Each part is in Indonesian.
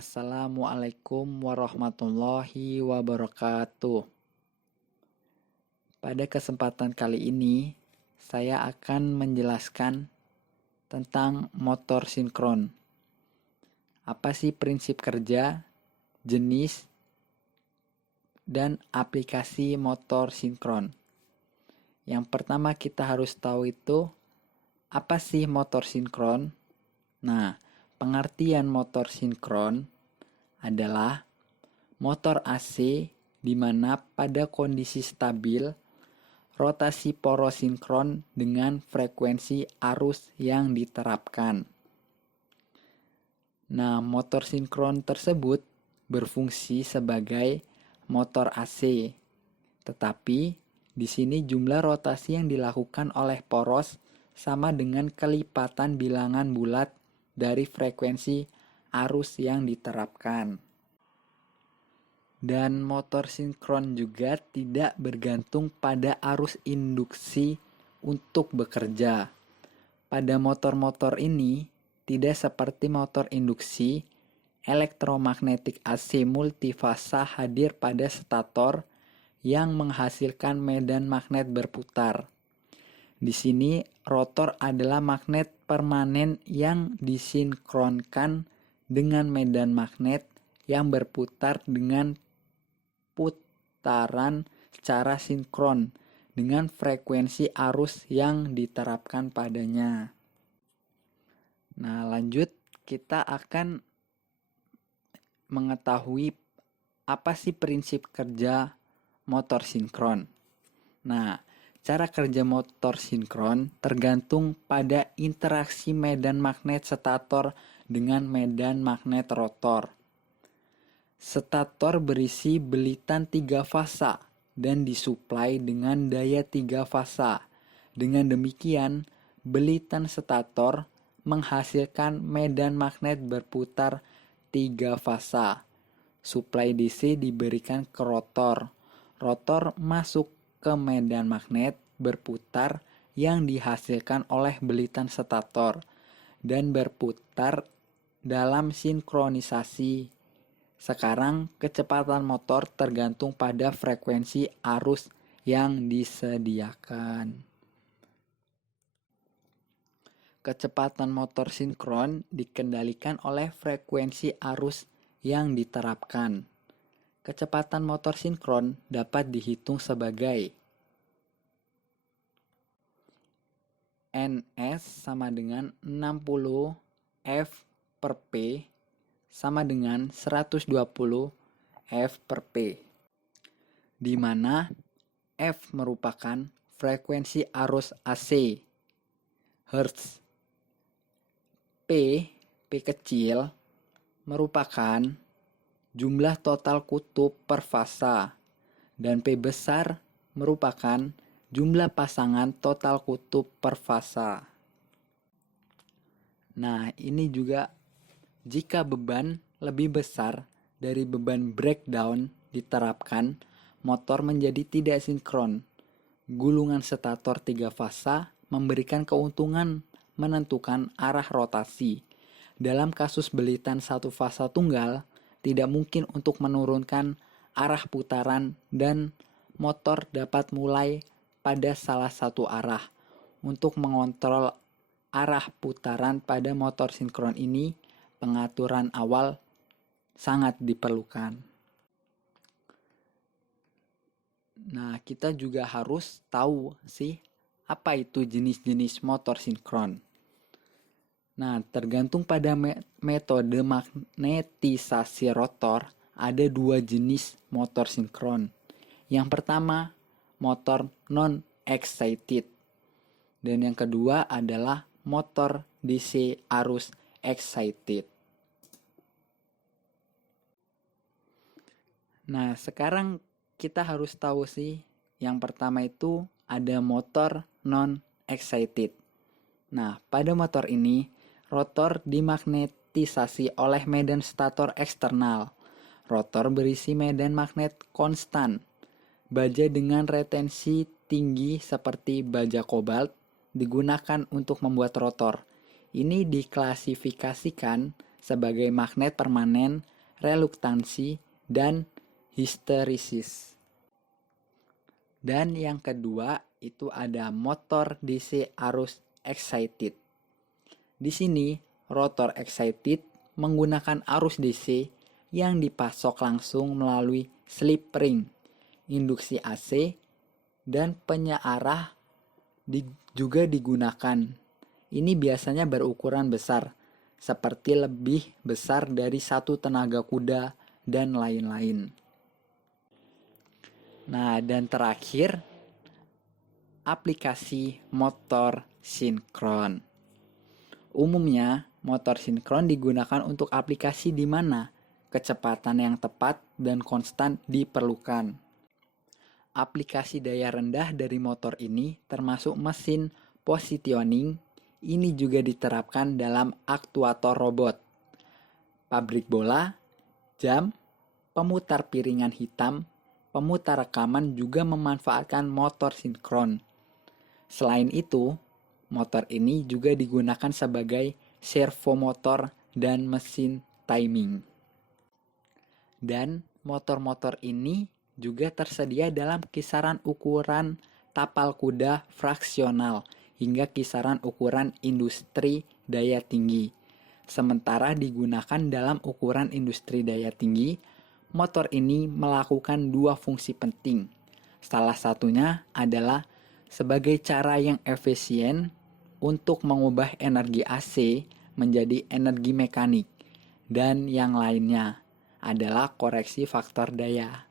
Assalamualaikum warahmatullahi wabarakatuh. Pada kesempatan kali ini, saya akan menjelaskan tentang motor sinkron. Apa sih prinsip kerja, jenis, dan aplikasi motor sinkron? Yang pertama kita harus tahu itu, apa sih motor sinkron? Nah, pengertian motor sinkron adalah motor AC di mana pada kondisi stabil, rotasi poros sinkron dengan frekuensi arus yang diterapkan. Nah, motor sinkron tersebut berfungsi sebagai motor AC. Tetapi di sini jumlah rotasi yang dilakukan oleh poros sama dengan kelipatan bilangan bulat dari frekuensi arus yang diterapkan. Dan motor sinkron juga tidak bergantung pada arus induksi untuk bekerja. Pada motor-motor ini, tidak seperti motor induksi, elektromagnetik AC multifasa hadir pada stator yang menghasilkan medan magnet berputar. Di sini, rotor adalah magnet permanen yang disinkronkan dengan medan magnet yang berputar dengan putaran secara sinkron dengan frekuensi arus yang diterapkan padanya. Nah, lanjut kita akan mengetahui apa sih prinsip kerja motor sinkron. Nah, cara kerja motor sinkron tergantung pada interaksi medan magnet stator dengan medan magnet rotor. Stator berisi belitan 3 fasa dan disuplai dengan daya 3 fasa. Dengan demikian, belitan stator menghasilkan medan magnet berputar 3 fasa. Suplai DC diberikan ke rotor. Rotor masuk ke medan magnet berputar yang dihasilkan oleh belitan stator dan berputar dalam sinkronisasi. Sekarang kecepatan motor tergantung pada frekuensi arus yang disediakan. Kecepatan motor sinkron dikendalikan oleh frekuensi arus yang diterapkan. Kecepatan motor sinkron dapat dihitung sebagai Ns sama dengan 60 F per P sama dengan 120 F per P, di mana F merupakan frekuensi arus AC, Hertz. P kecil merupakan jumlah total kutub per fasa, dan P besar merupakan jumlah pasangan total kutub per fasa. Nah, ini juga jika beban lebih besar dari beban breakdown diterapkan, motor menjadi tidak sinkron. Gulungan stator 3 fasa memberikan keuntungan menentukan arah rotasi. Dalam kasus belitan 1 fasa tunggal, tidak mungkin untuk menurunkan arah putaran dan motor dapat mulai pada salah satu arah. Untuk mengontrol arah putaran pada motor sinkron ini, pengaturan awal sangat diperlukan. Nah, kita juga harus tahu sih apa itu jenis-jenis motor sinkron. Nah, tergantung pada metode magnetisasi rotor, ada 2 jenis motor sinkron. Yang pertama, motor non-excited. Dan yang kedua adalah motor DC arus excited. Nah, sekarang kita harus tahu sih, yang pertama itu ada motor non-excited. Nah, pada motor ini, rotor dimagnetisasi oleh medan stator eksternal. Rotor berisi medan magnet konstan. Baja dengan retensi tinggi seperti baja kobalt digunakan untuk membuat rotor. Ini diklasifikasikan sebagai magnet permanen, reluktansi, dan histeresis. Dan yang kedua itu ada motor DC arus excited. Di sini rotor excited menggunakan arus DC yang dipasok langsung melalui slip ring, induksi AC, dan penyearah juga digunakan. Ini biasanya berukuran besar, seperti lebih besar dari 1 tenaga kuda dan lain-lain. Nah, dan terakhir, aplikasi motor sinkron. Umumnya, motor sinkron digunakan untuk aplikasi di mana kecepatan yang tepat dan konstan diperlukan. Aplikasi daya rendah dari motor ini termasuk mesin positioning. Ini juga diterapkan dalam aktuator robot, pabrik bola, jam, pemutar piringan hitam, pemutar rekaman juga memanfaatkan motor sinkron. Selain itu, motor ini juga digunakan sebagai servomotor dan mesin timing. Dan motor-motor ini juga tersedia dalam kisaran ukuran tapal kuda fraksional hingga kisaran ukuran industri daya tinggi. Sementara digunakan dalam ukuran industri daya tinggi, motor ini melakukan 2 fungsi penting. Salah satunya adalah sebagai cara yang efisien untuk mengubah energi AC menjadi energi mekanik, dan yang lainnya adalah koreksi faktor daya.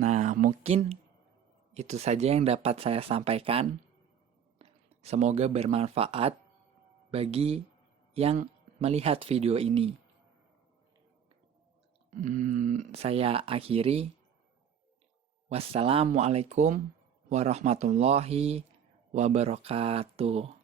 Nah, mungkin itu saja yang dapat saya sampaikan. Semoga bermanfaat bagi yang melihat video ini. Saya akhiri. Wassalamualaikum warahmatullahi wabarakatuh.